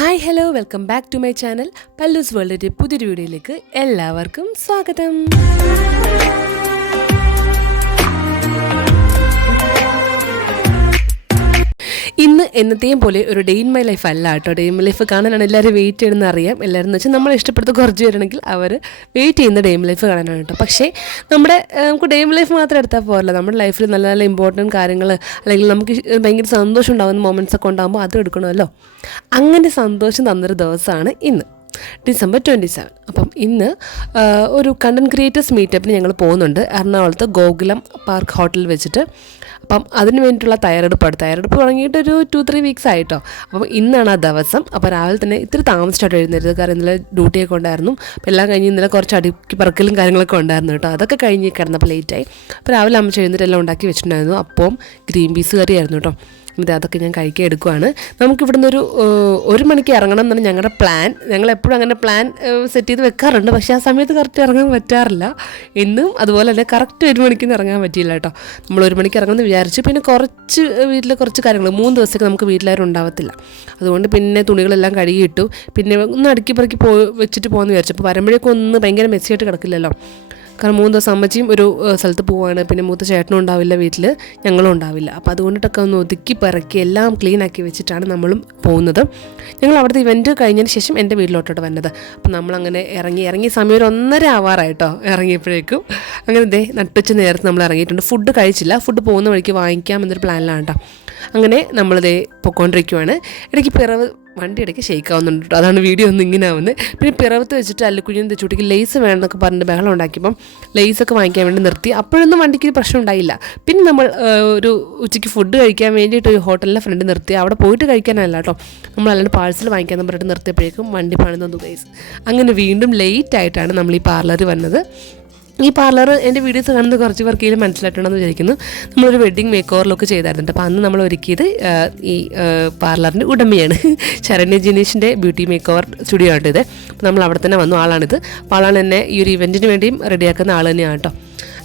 Hi hello welcome back to my channel Pallu's വേൾഡിന്റെ പുതിയൊരു വീഡിയോയിലേക്ക് എല്ലാവർക്കും സ്വാഗതം. എന്നത്തെയും പോലെ ഒരു ഡേ ഇൻ മൈ ലൈഫ് അല്ല കേട്ടോ. ഡേ ഇൻ മൈ ലൈഫ് കാണാനാണ് എല്ലാവരും വെയിറ്റ് ചെയ്യണമെന്ന് അറിയാം. എല്ലാവരും എന്ന് വെച്ചാൽ നമ്മൾ ഇഷ്ടപ്പെടുത്ത കുറച്ച് പേരാണെങ്കിൽ അവർ വെയിറ്റ് ചെയ്യുന്ന ഡേ ഇൻ ലൈഫ് കാണാനാണ് കേട്ടോ. പക്ഷേ നമ്മുടെ നമുക്ക് ഡേ ഇൻ ലൈഫ് മാത്രം എടുത്താൽ പോരല്ല. നമ്മുടെ ലൈഫിൽ നല്ല നല്ല ഇമ്പോർട്ടന്റ് കാര്യങ്ങൾ അല്ലെങ്കിൽ നമുക്ക് ഭയങ്കര സന്തോഷം ഉണ്ടാകുന്ന മൊമെന്റ്സ് ഒക്കെ ഉണ്ടാകുമ്പോൾ അത് എടുക്കണമല്ലോ. അങ്ങനെ സന്തോഷം തന്നൊരു ദിവസമാണ് ഇന്ന്. ഡിസംബർ ട്വന്റി സെവൻ അപ്പം ഇന്ന് ഒരു കണ്ടന്റ് ക്രിയേറ്റേഴ്സ് മീറ്റപ്പിന് ഞങ്ങൾ പോകുന്നുണ്ട്. എറണാകുളത്ത് ഗോകുലം പാർക്ക് ഹോട്ടലിൽ വെച്ചിട്ട്. അപ്പം അതിന് വേണ്ടിയിട്ടുള്ള തയ്യാറെടുപ്പാണ് തയ്യാറെടുപ്പ് തുടങ്ങിയിട്ട് ഒരു ടു ത്രീ വീക്സ് ആയിട്ടോ. അപ്പം ഇന്നാണ് ആ ദിവസം. അപ്പോൾ രാവിലെ തന്നെ ഇത്തിരി താമസിച്ചായിട്ട് എഴുന്നേരുത് കാരണം ഇന്നലെ ഡ്യൂട്ടിയൊക്കെ ഉണ്ടായിരുന്നു. അപ്പോൾ എല്ലാം കഴിഞ്ഞ് ഇന്നലെ കുറച്ച് അടുക്കി പറക്കലും കാര്യങ്ങളൊക്കെ ഉണ്ടായിരുന്നു കേട്ടോ. അതൊക്കെ കഴിഞ്ഞ് കിടന്നപ്പോൾ ലേറ്റായി അപ്പോൾ രാവിലെ അമ്മ എഴുന്നേറ്റ് എല്ലാം ഉണ്ടാക്കി വെച്ചിട്ടുണ്ടായിരുന്നു. അപ്പം ഗ്രീൻ പീസ് കറിയായിരുന്നു കേട്ടോ. എന്നിട്ട് അതൊക്കെ ഞാൻ കഴിക്കാൻ എടുക്കുവാണ്. നമുക്ക് ഇവിടുന്ന് ഒരു ഒരു മണിക്ക് ഇറങ്ങണം എന്നാണ് ഞങ്ങളുടെ പ്ലാൻ ഞങ്ങൾ എപ്പോഴും അങ്ങനെ പ്ലാൻ സെറ്റ് ചെയ്ത് വെക്കാറുണ്ട്. പക്ഷേ ആ സമയത്ത് കറക്റ്റ് ഇറങ്ങാൻ പറ്റാറില്ല. ഇന്നും അതുപോലെ തന്നെ കറക്റ്റ് ഒരു മണിക്കൊന്നും ഇറങ്ങാൻ പറ്റിയില്ല കേട്ടോ. നമ്മൾ ഒരു മണിക്ക് ഇറങ്ങുമെന്ന് വിചാരിച്ചു. പിന്നെ കുറച്ച് വീട്ടിലെ കുറച്ച് കാര്യങ്ങൾ. മൂന്ന് ദിവസത്തേക്ക് നമുക്ക് വീട്ടിലാരും ഉണ്ടാവത്തില്ല. അതുകൊണ്ട് പിന്നെ തുണികളെല്ലാം കഴുകിയിട്ടു. പിന്നെ ഒന്ന് അടുക്കി പറക്കി പോ വെച്ചിട്ട് പോകുമെന്ന് വിചാരിച്ചു. അപ്പോൾ വരുമ്പോഴേക്കും ഒന്ന് ഭയങ്കര മെസ്സിയായിട്ട് കിടക്കില്ലല്ലോ. കാരണം മൂന്ന് ദിവസം അമ്മച്ചിയും ഒരു സ്ഥലത്ത് പോവാണ്. പിന്നെ മൂത്ത ചേട്ടനും ഉണ്ടാവില്ല വീട്ടിൽ ഞങ്ങളും ഉണ്ടാവില്ല. അപ്പോൾ അതുകൊണ്ടിട്ടൊക്കെ ഒന്ന് ഒതുക്കി പിറക്കി എല്ലാം ക്ലീൻ ആക്കി വെച്ചിട്ടാണ് നമ്മളും പോകുന്നത്. ഞങ്ങൾ അവിടുത്തെ ഇവന്റ് കഴിഞ്ഞതിന് ശേഷം എന്റെ വീട്ടിലോട്ടോട്ട് വന്നത്. അപ്പോൾ നമ്മളങ്ങനെ ഇറങ്ങി ഇറങ്ങി സമയം ഒരു ഒന്നര ആവാറായിട്ടോ ഇറങ്ങിയപ്പോഴേക്കും. അങ്ങനെ ദേ നട്ടുച്ച നേരത്ത് നമ്മൾ ഇറങ്ങിയിട്ടുണ്ട്. ഫുഡ് കഴിച്ചില്ല. ഫുഡ് പോകുന്ന വഴിക്ക് വാങ്ങിക്കാം എന്നൊരു പ്ലാനിലാണ് കേട്ടോ. അങ്ങനെ നമ്മളിതേ പൊക്കോണ്ടിരിക്കുവാണ്. ഇടയ്ക്ക് പിറവ് വണ്ടി ഇടയ്ക്ക് ഷെയ്ക്ക് ആവുന്നുണ്ട് കേട്ടോ അതാണ് വീഡിയോ ഒന്നും ഇങ്ങനെ ആവുന്നത് പിന്നെ പിറവത്ത് വെച്ചിട്ട് അല്ലുക്കുഞ്ഞിന് തെച്ചുട്ടിക്ക് ലേസ് വേണമെന്നൊക്കെ പറഞ്ഞിട്ട് ബഹളം ഉണ്ടാക്കിയപ്പം ലേസൊക്കെ വാങ്ങിക്കാൻ വേണ്ടി നിർത്തി. അപ്പോഴൊന്നും വണ്ടിക്ക് പ്രശ്നം ഉണ്ടായില്ല. പിന്നെ നമ്മൾ ഒരു ഉച്ചയ്ക്ക് ഫുഡ് കഴിക്കാൻ വേണ്ടിയിട്ട് ഒരു ഹോട്ടലിലെ ഫ്രണ്ട് നിർത്തി. അവിടെ പോയിട്ട് കഴിക്കാനല്ല കേട്ടോ നമ്മൾ അല്ലാണ്ട് പാഴ്സൽ വാങ്ങിക്കാൻ പറഞ്ഞിട്ട് നിർത്തിയപ്പോഴേക്കും വണ്ടി പണിതന്നു ഗൈസ് അങ്ങനെ വീണ്ടും ലേറ്റ് ആയിട്ടാണ് നമ്മൾ ഈ പാർലറിൽ വന്നത്. ഈ പാർലർ എന്റെ വീഡിയോസ് കാണുന്ന കുറച്ച് പേർക്കെങ്കിലും മനസ്സിലായിട്ടുണ്ടെന്ന് വിചാരിക്കുന്നു. നമ്മളൊരു വെഡ്ഡിങ് മേക്ക് ഓവറിലൊക്കെ ചെയ്തായിരുന്നു. അപ്പോൾ അന്ന് നമ്മൾ ഒരുക്കിയത് ഈ പാർലറിന്റെ ഉടമയാണ്. ശരണ്യ ജിനീഷിന്റെ ബ്യൂട്ടി മേക്ക് ഓവർ സ്റ്റുഡിയോ ആണ് ഇത്. അപ്പോൾ നമ്മൾ അവിടെ തന്നെ വന്നു ആളാണിത്. അപ്പോൾ ആളാണ് എന്നെ ഈ ഒരു ഇവന്റിന് വേണ്ടിയും റെഡിയാക്കുന്ന ആൾ തന്നെയാണ് കേട്ടോ.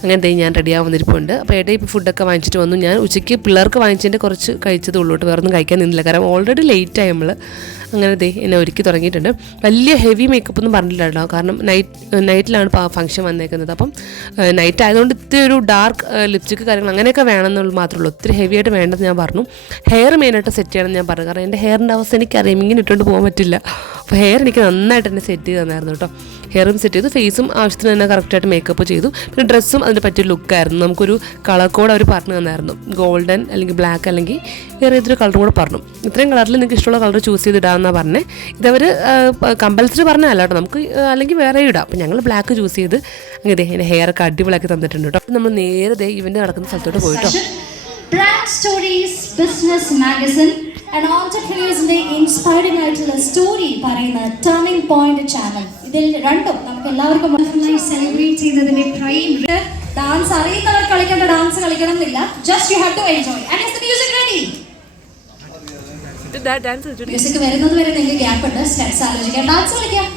അങ്ങനത്തെ ഞാൻ റെഡിയാവുന്നിരിപ്പുണ്ട് അപ്പോൾ ഏട്ടാ ഇപ്പോൾ ഫുഡൊക്കെ വാങ്ങിച്ചിട്ട് വന്നു. ഞാൻ ഉച്ചയ്ക്ക് പിള്ളേർക്ക് വാങ്ങിച്ചതിന്റെ കുറച്ച് കഴിച്ചത് ഉള്ളൂട്ട് വേറെ ഒന്നും കഴിക്കാൻ നിന്നില്ല. കാരണം ഓൾറെഡി ലേറ്റായി നമ്മൾ അങ്ങനെ ദേ എന്നെ ഒരുക്കി തുടങ്ങിയിട്ടുണ്ട്. വലിയ ഹെവി മേക്കപ്പ് ഒന്നും പറഞ്ഞില്ല കാരണം നൈറ്റ് നൈറ്റിലാണ് ഫംഗ്ഷൻ വന്നേക്കുന്നത്. അപ്പം നൈറ്റ് ആയതുകൊണ്ട് ഇത്തിരി ഒരു ഡാർക്ക് ലിപ്സ്റ്റിക്ക് കാര്യങ്ങൾ അങ്ങനെയൊക്കെ വേണമെന്നുള്ളത് മാത്രമേ ഉള്ളൂ ഒത്തിരി ഹെവി ആയിട്ട് വേണ്ടെന്ന് ഞാൻ പറഞ്ഞു. ഹെയർ മെയിനായിട്ട് സെറ്റ് ചെയ്യണമെന്ന് ഞാൻ പറഞ്ഞു. കാരണം എന്റെ ഹെയറിന്റെ അവസ്ഥ എനിക്കറിയാം. ഇങ്ങനെ ഇട്ടുകൊണ്ട് പോകാൻ പറ്റില്ല. അപ്പോൾ ഹെയർ എനിക്ക് നന്നായിട്ട് തന്നെ സെറ്റ് ചെയ്ത് തന്നായിരുന്നു കേട്ടോ. ഹെയറും സെറ്റ് ചെയ്തു. ഫേസും ആവശ്യത്തിന് തന്നെ കറക്റ്റായിട്ട് മേക്കപ്പ് ചെയ്തു. പിന്നെ ഡ്രസ്സും അതിന് പറ്റിയ ലുക്കായിരുന്നു നമുക്കൊരു കളർ കോഡ് അവർ പറഞ്ഞു തന്നായിരുന്നു. ഗോൾഡൻ അല്ലെങ്കിൽ ബ്ലാക്ക് അല്ലെങ്കിൽ വേറെ ഏതൊരു കളറും കൂടെ പറഞ്ഞു. ഇത്രയും കളറിൽ നിങ്ങൾക്ക് ഇഷ്ടമുള്ള കളർ ചൂസ് ചെയ്തിടാമെന്നാണ് പറഞ്ഞത് ഇതവർ കമ്പൽസറി പറഞ്ഞതല്ല കേട്ടോ. നമുക്ക് അല്ലെങ്കിൽ വേറെ ഇടാം. അപ്പോൾ ഞങ്ങൾ ബ്ലാക്ക് ചൂസ് ചെയ്ത് അങ്ങനെ എന്റെ ഹെയർ ഒക്കെ അടിപൊളിയാക്കി തന്നിട്ടുണ്ട് കേട്ടോ. അപ്പോൾ നമ്മൾ നേരെ ഇവന്റ് നടക്കുന്ന സ്ഥലത്തോട്ട് പോയിട്ടോ brand stories business magazine and ഓൺടർപ്രീനേഴ്സിന്റെ inspiring ആയിട്ടുള്ള സ്റ്റോറി പറയുന്ന ടേണിംഗ് പോയിന്റ് ചാനൽ ഇതിൽ രണ്ടും നമുക്ക് എല്ലാവർക്കും സെലിബ്രേറ്റ് ചെയ്യുന്നതിന് പ്രൈം ഡാൻസ് അറിയുന്നവർ കളിക്കേണ്ട ഡാൻസ് കളിക്കണം എന്നില്ല just you have to enjoy and is the music ready dance music വരുന്നത് വരെ നിങ്ങൾക്ക് ഗ്യാപ്പ് ഉണ്ട്. സ്റ്റെപ്സ് ആലോചിക്കാം. ഡാൻസ് കളിക്കാം.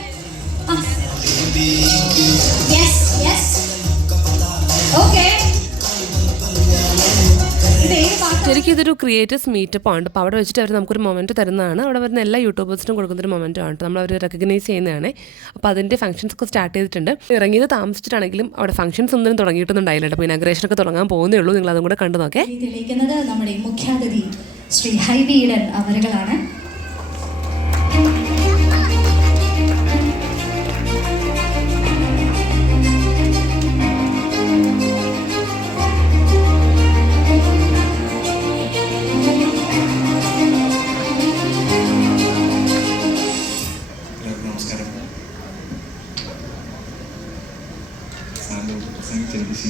യെസ് യെസ് ഓക്കെ ഇതേ ശരിക്കും ഇതൊരു ക്രിയേറ്റേഴ്സ് മീറ്റപ്പ് ആണ്. അപ്പോൾ അവിടെ വെച്ചിട്ട് അവർ നമുക്കൊരു മൊമെന്റ് തരുന്നതാണ്. അവിടെ വരുന്ന എല്ലാ യൂട്യൂബേഴ്സിനും കൊടുക്കുന്നൊരു മൊമെന്റ് ആണ് നമ്മൾ അവർ റെക്കഗ്നൈസ് ചെയ്യുന്നതാണ്. അപ്പോൾ അതിന്റെ ഫംഗ്ഷൻസ് ഒക്കെ സ്റ്റാർട്ട് ചെയ്തിട്ടുണ്ട്. ഇറങ്ങിയത് താമസിച്ചിട്ടാണെങ്കിലും അവിടെ ഫംഗ്ഷൻസ് ഒന്നും തുടങ്ങിയിട്ടൊന്നും ഉണ്ടായില്ല അപ്പോൾ ഇനാഗ്രേഷൻ ഒക്കെ തുടങ്ങാൻ പോകുന്നേ ഉള്ളൂ. നിങ്ങൾ അതും കൂടെ കണ്ടു നോക്കേ. തെളിയിക്കുന്നത് നമ്മുടെ മുഖ്യാതിഥി ശ്രീ ഹൈബീഡൻ അവരുകളാണ്.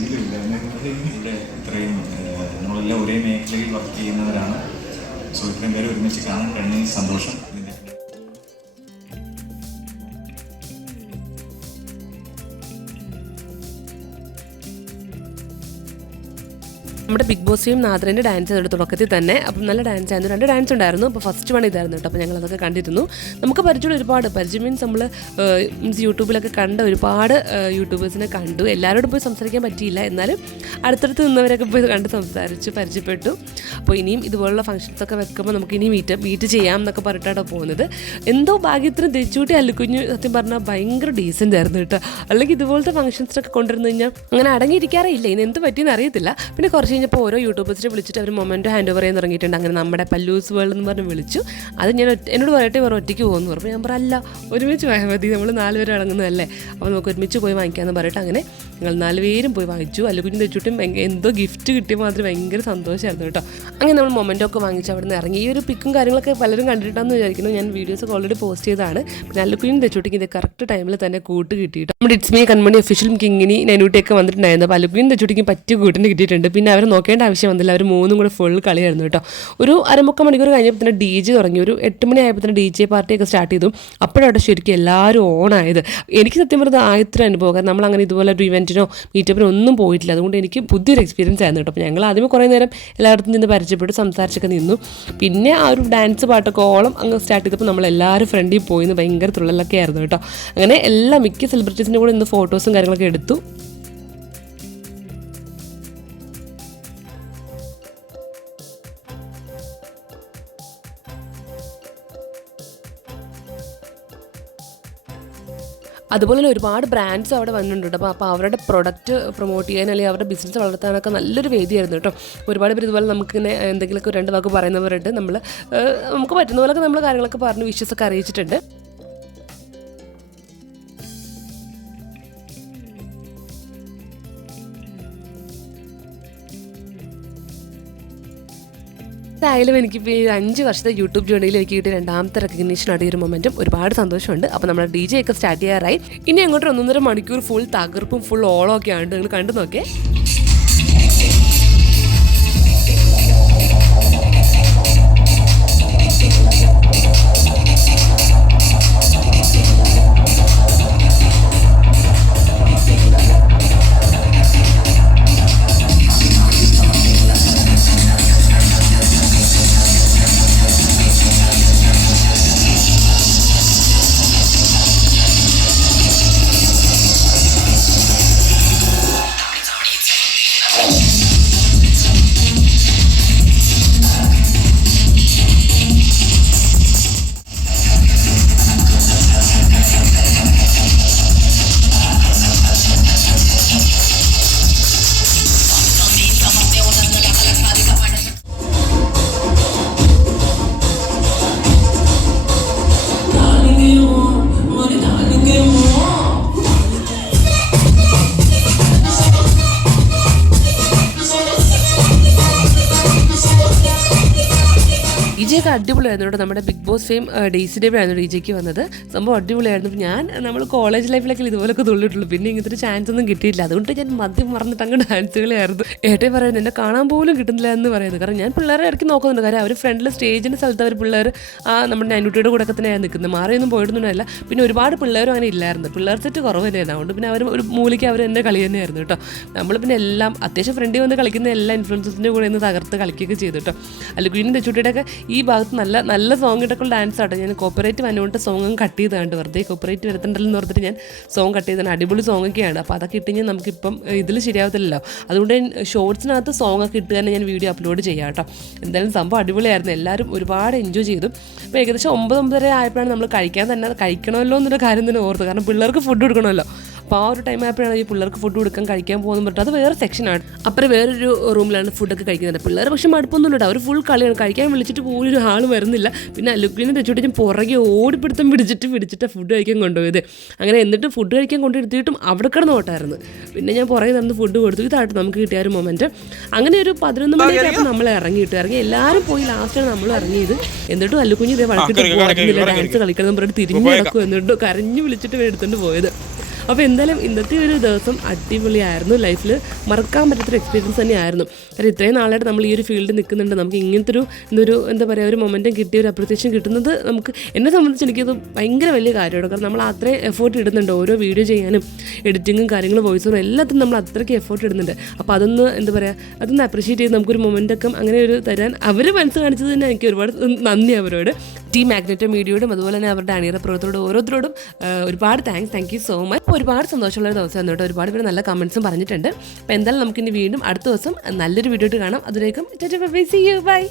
ഇത്രയും നമ്മളെല്ലാം ഒരേ മേഖലയിൽ വർക്ക് ചെയ്യുന്നവരാണ്. സോ ഇത്രയും പേര് ഒരുമിച്ച് കാണാൻ കഴിഞ്ഞ സന്തോഷം. നമ്മുടെ ബിഗ് ബോസിയും നാദ്രന്റെ ഡാൻസ് ചെയ്തിട്ട് തുടക്കത്തിൽ തന്നെ. അപ്പം നല്ല ഡാൻസ് ആയിരുന്നു. രണ്ട് ഡാൻസ് ഉണ്ടായിരുന്നു. അപ്പോൾ ഫസ്റ്റ് വൺ ഇതായിരുന്നു കേട്ടോ. അപ്പോൾ ഞങ്ങൾ അതൊക്കെ കണ്ടിരുന്നു. നമുക്ക് പരിചയം ഒരുപാട് പരിചയം മീൻസ് നമ്മൾ മീൻസ് യൂട്യൂബിലൊക്കെ കണ്ട ഒരുപാട് യൂട്യൂബേഴ്സിനെ കണ്ടു. എല്ലാവരോടും പോയി സംസാരിക്കാൻ പറ്റിയില്ല. എന്നാലും അടുത്തടുത്ത് നിന്നവരൊക്കെ പോയി കണ്ട് സംസാരിച്ച് പരിചയപ്പെട്ടു. അപ്പോൾ ഇനിയും ഇതുപോലുള്ള ഫംഗ്ഷൻസൊക്കെ വെക്കുമ്പോൾ നമുക്ക് ഇനി മീറ്റ് മീറ്റ് ചെയ്യാം എന്നൊക്കെ പറഞ്ഞിട്ടാണ് പോകുന്നത്. എന്തോ ഭാഗ്യത്തിന് തെച്ചൂട്ടി അല്ലുക്കുഞ്ഞു സത്യം പറഞ്ഞാൽ ഭയങ്കര ഡീസന്റ് ആയിരുന്നു കേട്ടോ. അല്ലെങ്കിൽ ഇതുപോലത്തെ ഫംഗ്ഷൻസിനൊക്കെ കൊണ്ടുവരുന്നു കഴിഞ്ഞാൽ അങ്ങനെ അടങ്ങിയിരിക്കാറേ ഇല്ല. ഇനി എന്ത് പറ്റിയെന്ന് അറിയത്തില്ല. പിന്നെ കുറച്ച് കഴിഞ്ഞപ്പോൾ ഓരോ യൂട്യൂബേഴ്സിനെ വിളിച്ചിട്ട് അവർ മൊമെന്റോ ഹാൻഡ് ഓവർ ചെയ്യാൻ തുടങ്ങിയിട്ടുണ്ട്. അങ്ങനെ നമ്മുടെ പല്ലൂസ് വേൾഡ് എന്ന് പറഞ്ഞ് വിളിച്ചു. അത് ഞാൻ എന്നോട് പറയട്ടെ പറഞ്ഞു ഒറ്റയ്ക്ക് പോകുന്നു പറഞ്ഞു. ഞാൻ പറഞ്ഞല്ല ഒരുമിച്ച് പോയാൽ മതി. നമ്മൾ നാല് പേര് അടങ്ങുന്നതല്ലേ. അപ്പോൾ നമുക്ക് ഒരുമിച്ച് പോയി വാങ്ങിക്കാമെന്ന് പറഞ്ഞിട്ട് അങ്ങനെ ഞങ്ങൾ നാലുപേരും പോയി വാങ്ങിച്ചു. അല്ലുകുഞ്ഞും വെച്ചിട്ടും ഭയങ്കര എന്തോ ഗിഫ്റ്റ് കിട്ടിയ മാത്രം ഭയങ്കര സന്തോഷമായിരുന്നു കേട്ടോ. അങ്ങനെ നമ്മൾ മൊമെന്റോ ഒക്കെ വാങ്ങിച്ച് അവിടെ നിന്ന് ഇറങ്ങി. ഈ ഒരു പിക്കും കാര്യങ്ങളൊക്കെ പലരും കണ്ടിട്ടാന്ന് വിചാരിക്കുന്നു. ഞാൻ വീഡിയോസ് ഓൾറെഡി പോസ്റ്റ് ചെയ്താണ് പിന്നെ അല്ലുക്കുഞ്ഞും തെച്ചുട്ടിക്ക് ഇത് കറക്റ്റ് ടൈമിൽ തന്നെ കൂട്ട് കിട്ടിയിട്ട്. നമ്മുടെ it's me Kanmani official Kingini നൈനൂട്ടിയൊക്കെ വന്നിട്ടുണ്ടായിരുന്നു. അപ്പോൾ അല്ലുക്കുഞ്ഞും തെച്ചുട്ടിക്കും പറ്റി കൂട്ടിന് കിട്ടിയിട്ടുണ്ട്. പിന്നെ അവരെ നോക്കേണ്ട ആവശ്യം വന്നില്ല. അവർ മൂന്നും കൂടെ ഫുൾ കളിയായിരുന്നു കേട്ടോ. ഒരു അരമുക്ക മണിക്കൂർ കഴിഞ്ഞപ്പോൾ തന്നെ ഡി ജെ തുടങ്ങി. ഒരു എട്ട് മണി ആയപ്പോൾ തന്നെ ഡി ജെ പാർട്ടിയൊക്കെ സ്റ്റാർട്ട് ചെയ്തു. അപ്പോഴവിടെ ശരിക്കും എല്ലാവരും ഓണായത് എനിക്ക് സത്യം പറഞ്ഞത് ആയത്ര അനുഭവം. കാരണം നമ്മൾ അങ്ങനെ ഇതുപോലെ ഒരു ഇവന്റിനോ മീറ്റപ്പിനോ ഒന്നും പോയിട്ടില്ല. അതുകൊണ്ട് എനിക്ക് പുതിയൊരു എക്സ്പീരിയൻസ് ആയിരുന്നു കേട്ടോ. അപ്പോൾ ഞങ്ങൾ ആദ്യമേ കുറേ നേരം എല്ലായിടത്തും നിന്ന് പരിചയപ്പെട്ട് സംസാരിച്ചൊക്കെ നിന്നു. പിന്നെ ആ ഒരു ഡാൻസ് പാട്ടൊക്കെ ഓളം അങ്ങ് സ്റ്റാർട്ട് ചെയ്തപ്പോൾ നമ്മൾ എല്ലാവരും ഫ്രണ്ടിൽ പോയി. എന്ന് ഭയങ്കര തുള്ളലൊക്കെ ആയിരുന്നു കേട്ടോ. അങ്ങനെ എല്ലാ മിക്ക സെലിബ്രിറ്റീസിന്റെ കൂടെ ഇന്ന് ഫോട്ടോസും കാര്യങ്ങളൊക്കെ എടുത്തു. അതുപോലെ തന്നെ ഒരുപാട് ബ്രാൻഡ്സ് അവിടെ വന്നിട്ടുണ്ട് അപ്പോൾ അപ്പോൾ അവരുടെ പ്രൊഡക്റ്റ് പ്രൊമോട്ട് ചെയ്യാൻ അല്ലെങ്കിൽ അവരുടെ ബിസിനസ് വളർത്താനൊക്കെ നല്ലൊരു വേദിയായിരുന്നു കേട്ടോ. ഒരുപാട് പേര് ഇതുപോലെ നമുക്ക് ഇങ്ങനെ എന്തെങ്കിലുമൊക്കെ രണ്ട് വാക്ക് പറയുന്നവരുണ്ട്. നമ്മൾ നമുക്ക് പറ്റുന്ന പോലൊക്കെ നമ്മൾ കാര്യങ്ങളൊക്കെ പറഞ്ഞ് വിശ്വസൊക്കെ അറിയിച്ചിട്ടുണ്ട്. എന്തായാലും എനിക്കിപ്പോൾ ഈ അഞ്ച് വർഷത്തെ യൂട്യൂബ് ജേണിയിൽ എനിക്ക് കിട്ടിയ രണ്ടാമത്തെ റെക്കഗ്നീഷൻ അടിയ ഒരു മൊമെന്റും ഒരുപാട് സന്തോഷമുണ്ട്. അപ്പോൾ നമ്മുടെ ഡി ജെ ഒക്കെ സ്റ്റാർട്ട് ചെയ്യാറായി. ഇനി അങ്ങോട്ട് ഒന്നൊന്നര മണിക്കൂർ ഫുൾ തകർപ്പും ഫുൾ ഓളം ഒക്കെ ആണ് നിങ്ങൾ കണ്ടു നോക്കേ. ഒക്കെ അടിപൊളിയായിരുന്നു നമ്മുടെ ബിഗ് ബോസ് ഫെയിം ഡേസി ഡേ ആയിരുന്നു ഡി ജെക്ക് വന്നത്. സംഭവം അടിപൊളിയായിരുന്നു. ഞാൻ നമ്മൾ കോളേജ് ലൈഫിലൊക്കെ ഇതുപോലൊക്കെ തുള്ളിയിട്ടുള്ളൂ. പിന്നെ ഇങ്ങനത്തെ ഒരു ചാൻസ് ഒന്നും കിട്ടിയില്ല. അതുകൊണ്ട് ഞാൻ മദ്യം മറന്നിട്ട് അങ്ങ് ഡാൻസ് കളിയായിരുന്നു. ഏട്ടേ പറയുന്നത് എന്നെ കാണാൻ പോലും കിട്ടുന്നില്ല എന്ന് പറയുന്നത് കാരണം ഞാൻ പിള്ളേരെ ഇടയ്ക്ക് നോക്കുന്നുണ്ട്. കാര്യം അവർ ഫ്രണ്ടിൽ സ്റ്റേജിന്റെ സ്ഥലത്ത് അവർ പിള്ളേർ ആ നമ്മുടെ നൈൻകുട്ടിയുടെ കൂടെ ഒക്കെ തന്നെയാണ് നിൽക്കുന്നത്. മാറിയൊന്നും പോയിട്ടൊന്നുമില്ല. പിന്നെ ഒരുപാട് പിള്ളേരും അങ്ങനെ ഇല്ലായിരുന്നു. പിള്ളേർ സെറ്റ് കുറവ് തന്നെയായിരുന്നു അതുകൊണ്ട് പിന്നെ അവർ ഒരു മൂലയ്ക്ക് അവർ എന്നെ കളി തന്നെയായിരുന്നു കേട്ടോ. നമ്മൾ പിന്നെ എല്ലാം അത്യാവശ്യം ഫ്രണ്ടിൽ വന്ന് കളിക്കുന്ന എല്ലാ ഇൻഫ്ലുവൻസസിന്റെ കൂടെ ഒന്ന് തകർത്ത് കളിക്കുകയൊക്കെ ചെയ്തു കേട്ടോ. അല്ല കുഞ്ഞിന്റെ തെച്ചുട്ടിയുടെ ഒക്കെ ഈ ഭാഗത്ത് നല്ല നല്ല സോങ് ഇട്ടൊക്കെ ഡാൻസ് ആട്ടോ. ഞാൻ കോപ്പറേറ്റ് വന്നുകൊണ്ട് സോങ് കട്ട് ചെയ്താണ്ട് വെറുതെ കോപ്പറേറ്റ് വരുത്തണ്ടല്ലോ എന്ന് പറഞ്ഞിട്ട് ഞാൻ സോങ് കട്ട് ചെയ്താണ് അടിപൊളി സോങ് ഒക്കെയാണ്. അപ്പോൾ അതൊക്കെ ഇട്ട് കഴിഞ്ഞാൽ നമുക്കിപ്പം ഇതിൽ ശരിയാവത്തില്ലല്ലോ. അതുകൊണ്ട് ഷോർട്സിനകത്ത് സോങ് ഒക്കെ ഇട്ട് തന്നെ ഞാൻ വീഡിയോ അപ്ലോഡ് ചെയ്യാം കേട്ടോ. എന്തായാലും സംഭവം അടിപൊളിയായിരുന്നു. എല്ലാവരും ഒരുപാട് എൻജോയ് ചെയ്തു. അപ്പോൾ ഏകദേശം ഒമ്പത് ഒമ്പതര ആയപ്പോഴാണ് നമ്മൾ കഴിക്കാൻ തന്നെ കഴിക്കണമല്ലോ എന്നൊരു കാര്യം തന്നെ ഓർത്ത്. കാരണം പിള്ളേർക്ക് ഫുഡ് കൊടുക്കണമല്ലോ. അപ്പോൾ ആ ഒരു ടൈം ആയപ്പോഴാണ് ഈ പിള്ളേർക്ക് ഫുഡ് കൊടുക്കാൻ കഴിക്കാൻ പോകുന്നത് പറഞ്ഞിട്ട് അത് വേറെ സെക്ഷനാണ് അപ്പുറം വേറൊരു റൂമിലാണ് ഫുഡൊക്കെ കഴിക്കുന്നത്. പിള്ളേർ പക്ഷെ മടുപ്പൊന്നും ഇല്ല അവർ ഫുൾ കളിയാണ്. കഴിക്കാൻ വിളിച്ചിട്ട് പോലും ഒരു ആൾ വരുന്നില്ല. പിന്നെ ലുക്കിനെ തെച്ചുകൊണ്ട് ഞാൻ പുറകെ ഓടിപ്പിടുത്തം പിടിച്ചിട്ട് പിടിച്ചിട്ട് ഫുഡ് കഴിക്കാൻ കൊണ്ടുപോയത്. അങ്ങനെ എന്നിട്ട് ഫുഡ് കഴിക്കാൻ കൊണ്ടെടുത്തിട്ടും അവിടെ കിടന്ന് ഓട്ടായിരുന്നു. പിന്നെ ഞാൻ പുറകെ തന്ന് ഫുഡ് കൊടുത്തു. ഇതായിട്ട് നമുക്ക് കിട്ടിയ ഒരു മൊമെന്റ് അങ്ങനെ ഒരു പതിനൊന്ന് മണിയൊക്കെ നമ്മൾ ഇറങ്ങിയിട്ട് ഇറങ്ങി എല്ലാവരും പോയി ലാസ്റ്റാണ് നമ്മൾ ഇറങ്ങിയത്. എന്നിട്ടും അല്ലുക്കുഞ്ഞ് ഇതേ വഴക്കിട്ട് പോകുന്നില്ല ഡാൻസ് കളിക്കണം പറഞ്ഞിട്ട് തിരിഞ്ഞു കിടക്കും എന്നിട്ടും കരഞ്ഞു വിളിച്ചിട്ട് എടുത്തുകൊണ്ട് പോയത്. അപ്പോൾ എന്തായാലും ഇന്നത്തെ ഒരു ദിവസം അടിപൊളിയായിരുന്നു. ലൈഫിൽ മറക്കാൻ പറ്റാത്തൊരു എക്സ്പീരിയൻസ് തന്നെയായിരുന്നു. കാരണം ഇത്രയും നാളായിട്ട് നമ്മൾ ഈ ഒരു ഫീൽഡിൽ നിൽക്കുന്നുണ്ട്. നമുക്ക് ഇങ്ങനത്തെ ഒരു ഒരു എന്താ പറയുക ഒരു മൊമെന്റും കിട്ടിയ ഒരു അപ്രിസിയേഷൻ കിട്ടുന്നത് നമുക്ക് എന്നെ സംബന്ധിച്ച് എനിക്കത് ഭയങ്കര വലിയ കാര്യമാണ്. കാരണം നമ്മൾ അത്രയും എഫേർട്ട് ഇടുന്നുണ്ട് ഓരോ വീഡിയോ ചെയ്യാനും എഡിറ്റിങ്ങും കാര്യങ്ങളും വോയിസും എല്ലാത്തിനും നമ്മൾ അത്രയ്ക്ക് എഫേർട്ട് ഇടുന്നുണ്ട്. അപ്പോൾ അതൊന്ന് എന്താ പറയുക അതൊന്ന് അപ്രിഷിയേറ്റ് ചെയ്ത് നമുക്കൊരു മൊമെന്റൊക്കെ അങ്ങനെ ഒരു തരാൻ അവർ മനസ്സ് കാണിച്ചത് തന്നെ എനിക്ക് ഒരുപാട് നന്ദി അവരോട്. ടീം മാഗ്നറ്റോ മീഡിയയോടും അതുപോലെ തന്നെ അവരുടെ അണിയറ പ്രവർത്തകരോടും ഓരോരുത്തരോടും ഒരുപാട് thanks thank you so much ഒരുപാട് സന്തോഷമുള്ള ഒരു ദിവസമാണ് കേട്ടോ ഒരുപാട് പേര് നല്ല കമൻസും പറഞ്ഞിട്ടുണ്ട്. അപ്പോൾ എന്തായാലും നമുക്കിനി വീണ്ടും അടുത്ത ദിവസം നല്ലൊരു വീഡിയോ ഇട്ട് കാണാം. അതിലേക്കും ബൈ